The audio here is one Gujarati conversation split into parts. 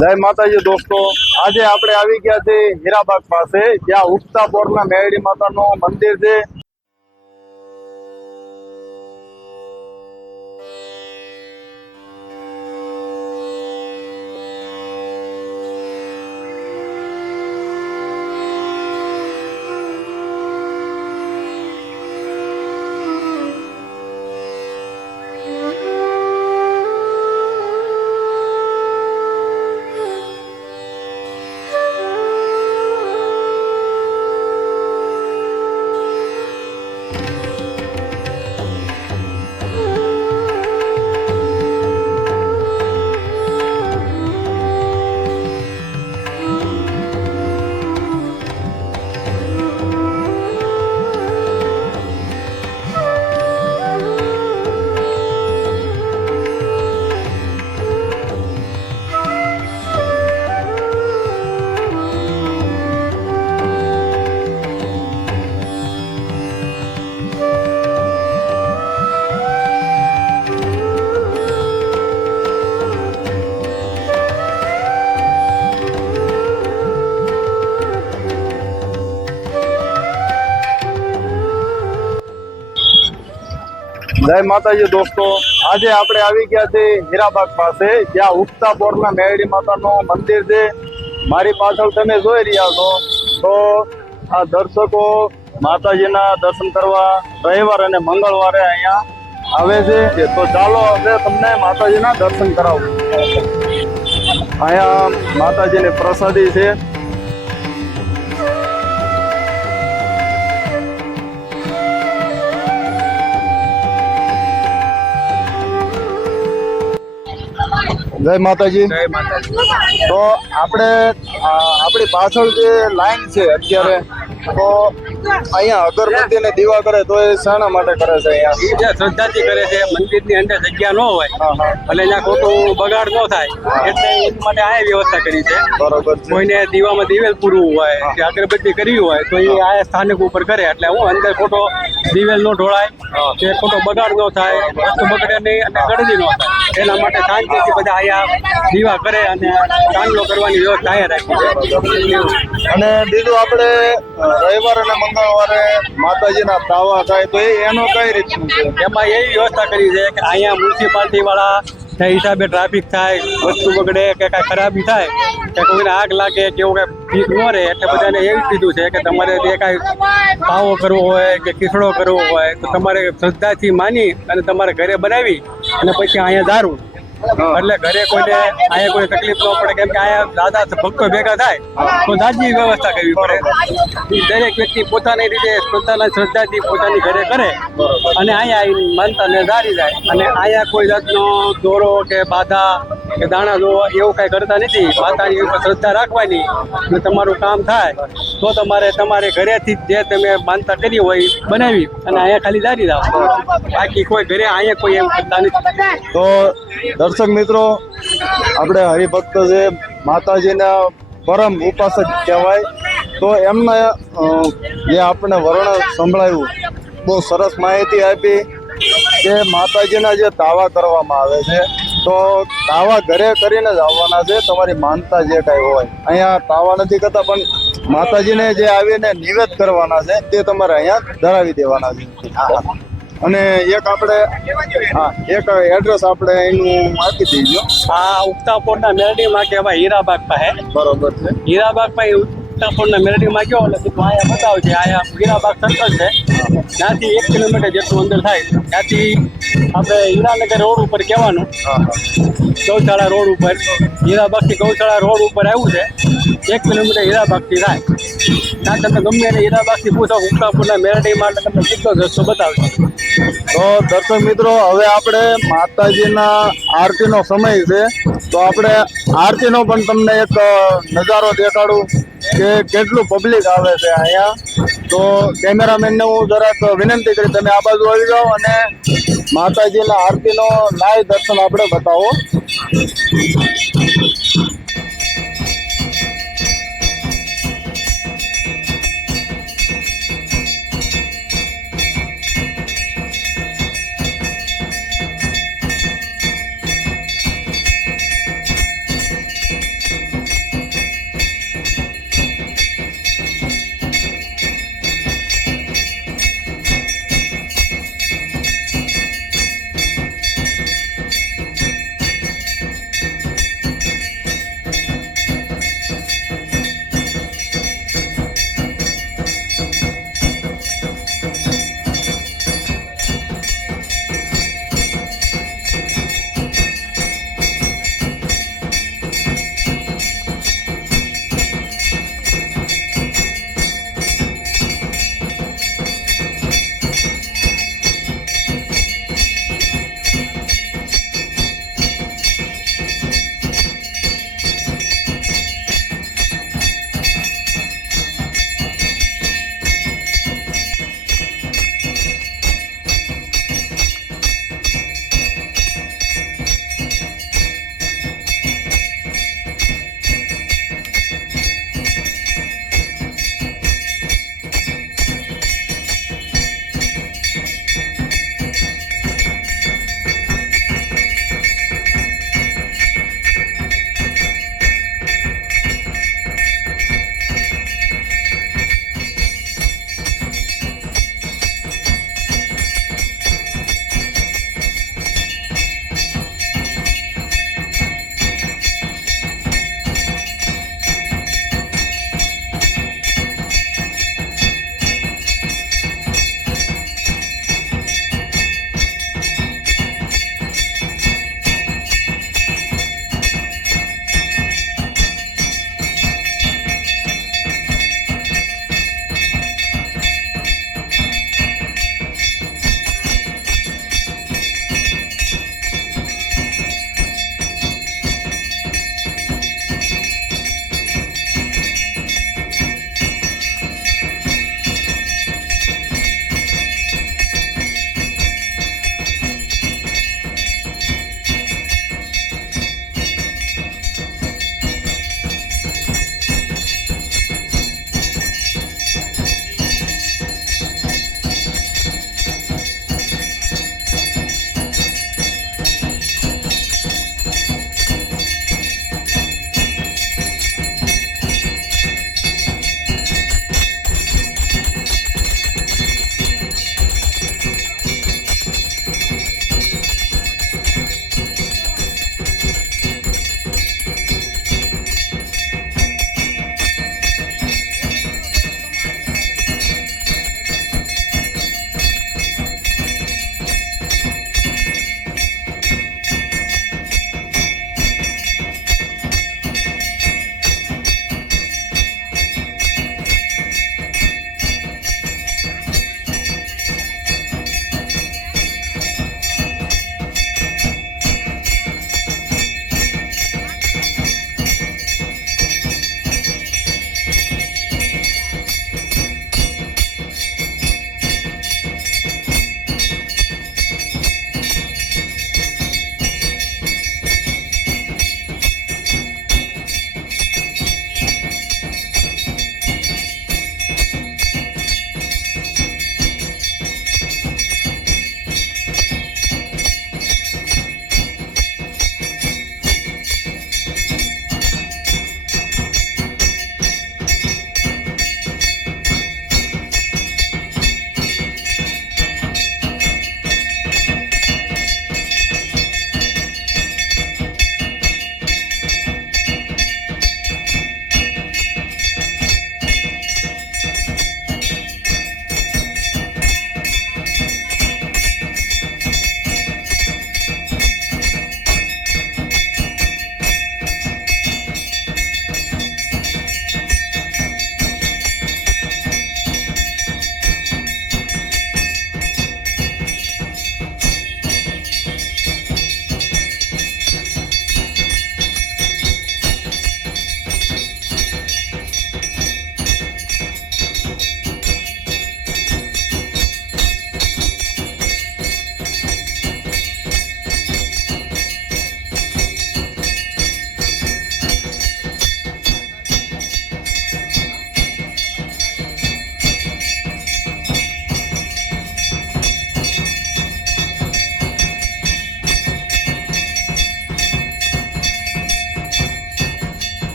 જય માતાજી દોસ્તો, આજે આપણે આવી ગયા છે હીરાબાગ પાસે, જ્યાં ઉગતા પોરના મેરડી માતાનું મંદિર છે. જય માતાજી દોસ્તો, આજે આપણે આવી ગયા છે હીરાબાગ પાસે, જ્યાં ઉગતા પોરના મેરડી માતાનું મંદિર છે. મારી પાછળ તમે જોઈ રહ્યા છો તો આ દર્શકો માતાજીના દર્શન કરવા રવિવાર અને મંગળવારે અહીંયા આવે છે. તો ચાલો હવે તમને માતાજીના દર્શન કરાવું. અહીંયા માતાજીની પ્રસાદી છે. જય માતાજી. તો આપણે આપણી પાછળ જે લાઈન છે અત્યારે, તો અહીંયા અગરબત્તી ને દીવા કરે તો એ શાના માટે કરે છે? અહીંયા શ્રદ્ધાથી કરે છે. મંદિરની અંદર જગ્યા ન હોય એટલે ત્યાં ખોટું બગાડ ન થાય એટલે એ માટે આ વ્યવસ્થા કરી છે. બરોબર છે. કોઈને દીવામાં દિવેલ પૂરવું હોય કે અગરબત્તી કરવી હોય તો એ આ સ્થાનક ઉપર કરે એટલે હું અંદર ખોટો દિવેલ ન ઢોળાય કે ખોટો બગાડ ન થાય, વસ્તુ બગડે નહીં અને ગળદી ન થાય, એના માટે શાંતિથી બધા અહીંયા દીવા કરે અને ચાંદલો કરવાની વ્યવસ્થા અહીંયા રાખી છે. અને બીજું આપણે રવિવાર અને મંગળવારે માતાજીના દાવા થાય તો એનો કઈ રીતનું છે? એમાં એવી વ્યવસ્થા કરી છે કે અહીંયા મ્યુનિસિપાલિટી વાળા હિસાબે ટ્રાફિક થાય, વસ્તુ બગડે કે કાંઈ ખરાબી થાય કે કોઈને આગ લાગે કે એવું કાંઈ ભીખ ન રહે એટલે બધાને એવું કીધું છે કે તમારે જે કાંઈ પાવો કરવો હોય કે ખીચડો કરવો હોય તો તમારે શ્રદ્ધાથી માની અને તમારે ઘરે બનાવી અને પછી અહીંયા ધારવું. એટલે ઘરે કોઈને અહીંયા કોઈ તકલીફ ન પડે, કેમ કે અહીંયા દાદા ભક્તો ભેગા થાય તો દાદની વ્યવસ્થા કરવી પડે. દરેક વ્યક્તિ પોતાની રીતે પોતાના શ્રદ્ધાથી પોતાની ઘરે કરે અને અહીંયા આવીને માનતાને ધારી જાય. અને અહીંયા કોઈ જાતનો દોરો કે બાધા કે દાણા દો એવું કાંઈ કરતા નથી. માતાની ઉપર શ્રદ્ધા રાખવાની અને તમારું કામ થાય તો તમારે ઘરેથી જે તમે માનતા કરી હોય બનાવી અને અહીંયા ખાલી ધારી જાઓ. બાકી કોઈ ઘરે અહીંયા કોઈ એમ કરતા નથી. તો દર્શક મિત્રો, આપણે હરિભક્ત છે, માતાજીના પરમ ઉપાસક કહેવાય. તો એમના જે આપણે વર્ણન સંભળાયું, બહુ સરસ માહિતી આપી કે માતાજીના જે દાવા કરવામાં આવે છે તો દાવા ઘરે કરીને જ આવવાના છે. તમારી માનતા જે કાંઈ હોય અહીંયા દાવા નથી કરતા, પણ માતાજીને જે આવીને નિવેદ કરવાના છે તે તમારે અહીંયા ધરાવી દેવાના છે. અને એક આપણે એક એડ્રેસ આપણે એનું આપી દઈજો. આ ઉગતા પોરના મેરડીમાં કહેવાય હીરાબાગ પાસે. બરોબર છે. હીરાબાગ પાસે ઉગતા પોરના મેરડીમાં ગયો એટલે કીધું અહીંયા બતાવજે. અહીંયા હીરાબાગ સર્કલ છે, ત્યાંથી 1 કિલોમીટર જેટલું અંદર થાય. ત્યાંથી આપણે હીરાનગર રોડ ઉપર કહેવાનું, ગૌશાળા રોડ ઉપર, હીરાબાગથી ગૌશાળા રોડ ઉપર આવ્યું છે. 1 કિલોમીટર હીરાબાગથી થાય. ત્યાં તમે ગમે એને હીરાબાગથી પૂછો ઉગતા પોરના મેરડીમાં એટલે તમને સીધો જ રસ્તો બતાવજો. તો દર્શક મિત્રો, હવે આપણે માતાજીના આરતીનો સમય છે તો આપણે આરતીનો પણ તમને એક નજારો દેખાડું કે કેટલું પબ્લિક આવે છે અહીંયા. તો કેમેરામેનને હું જરાક વિનંતી કરી તમે આ બાજુ આવી જાઓ અને માતાજીના આરતીનો લાઈવ દર્શન આપણે બતાવો.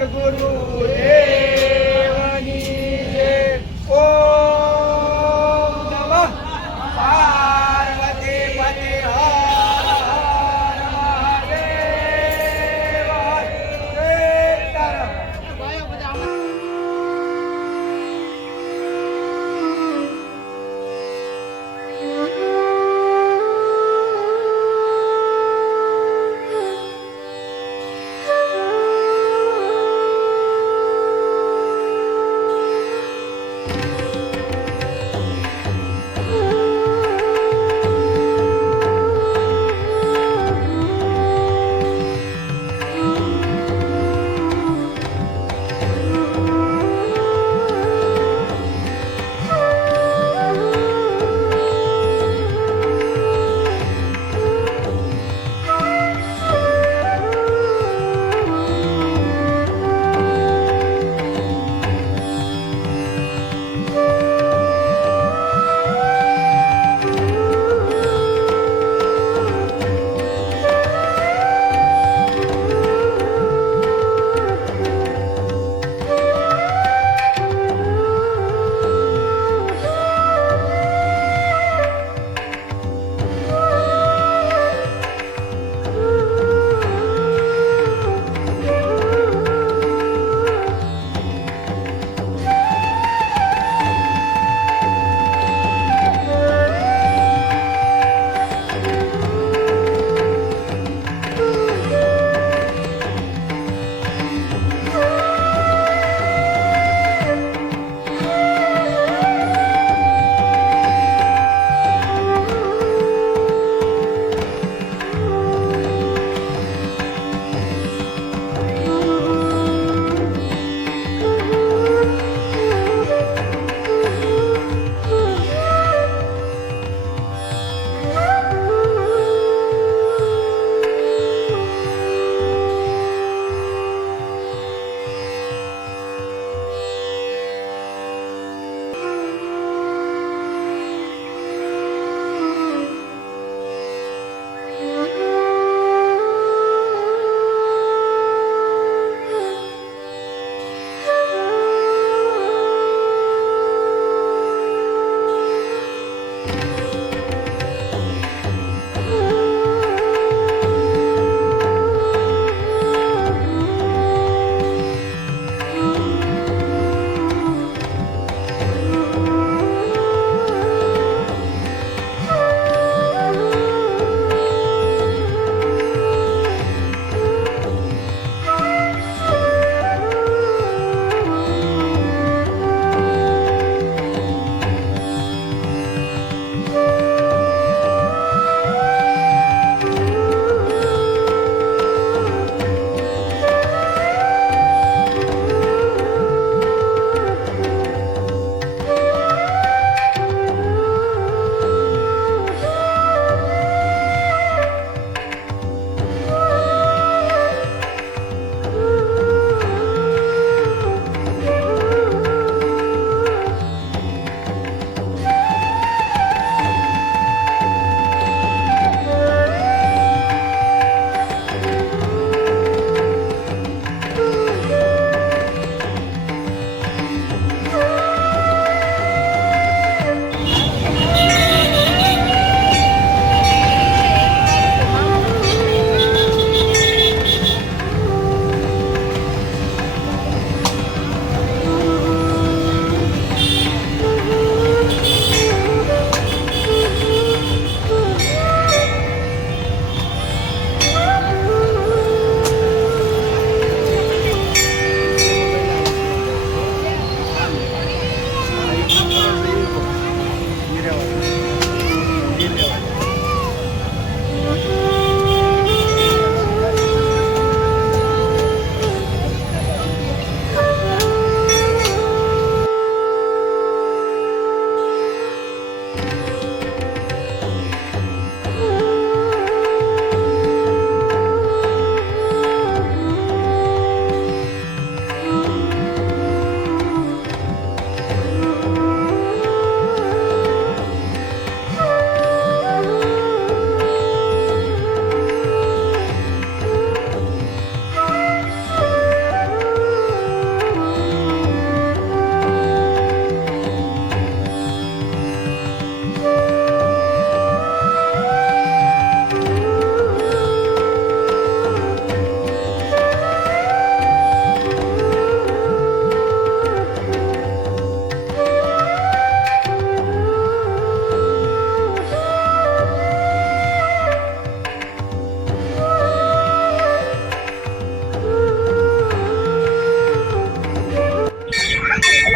સદગુરુ દેવની જય. ઓમ નમઃ પાર્વતી પતિ હર હર મહાદેવ. સીતારામ.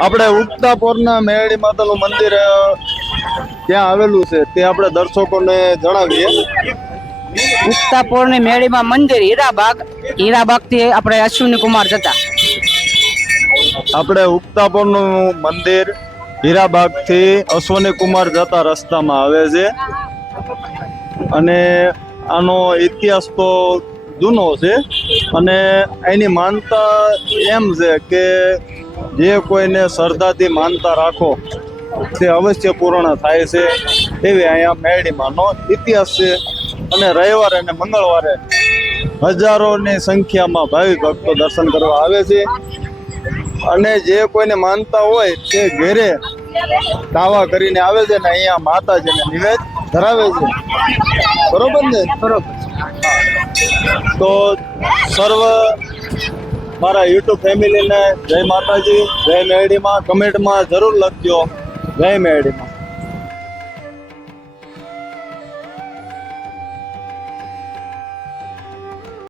આપણે ઉગતાપોરના મેરડી માતાનું મંદિર ક્યાં આવેલું છે તે આપણે દર્શકોને જણાવીએ. મુક્તાપુરની મેળીમાં મંદિર હીરાબાગ થી આપણે અશ્વિની કુમાર જતા. આપણે ઉગતાપોરનું મંદિર હીરાબાગથી અશ્વની કુમાર જતા રસ્તામાં આવે છે અને આનો ઇતિહાસ તો જૂનો છે અને એની માનતા એમ છે કે જે કોઈને શ્રદ્ધાથી માનતા રાખો તે અવશ્ય પૂર્ણ થાય છે એવી અહીંયા મેરડીમાંનો ઇતિહાસ છે. અને રવિવારે અને મંગળવારે હજારોની સંખ્યામાં ભાવિ ભક્તો દર્શન કરવા આવે છે અને જે કોઈને માનતા હોય તે ઘેરે દાવા કરીને આવે છે ને અહીંયા માતાજીને નિવેદ ધરાવે છે. બરોબર ને? બરોબર. તો સર્વ મારા યુટ્યુબ ફેમિલીને જય માતાજી, જય મેરડીમાં કમેન્ટમાં જરૂર લખજો. જય મેરડીમાં.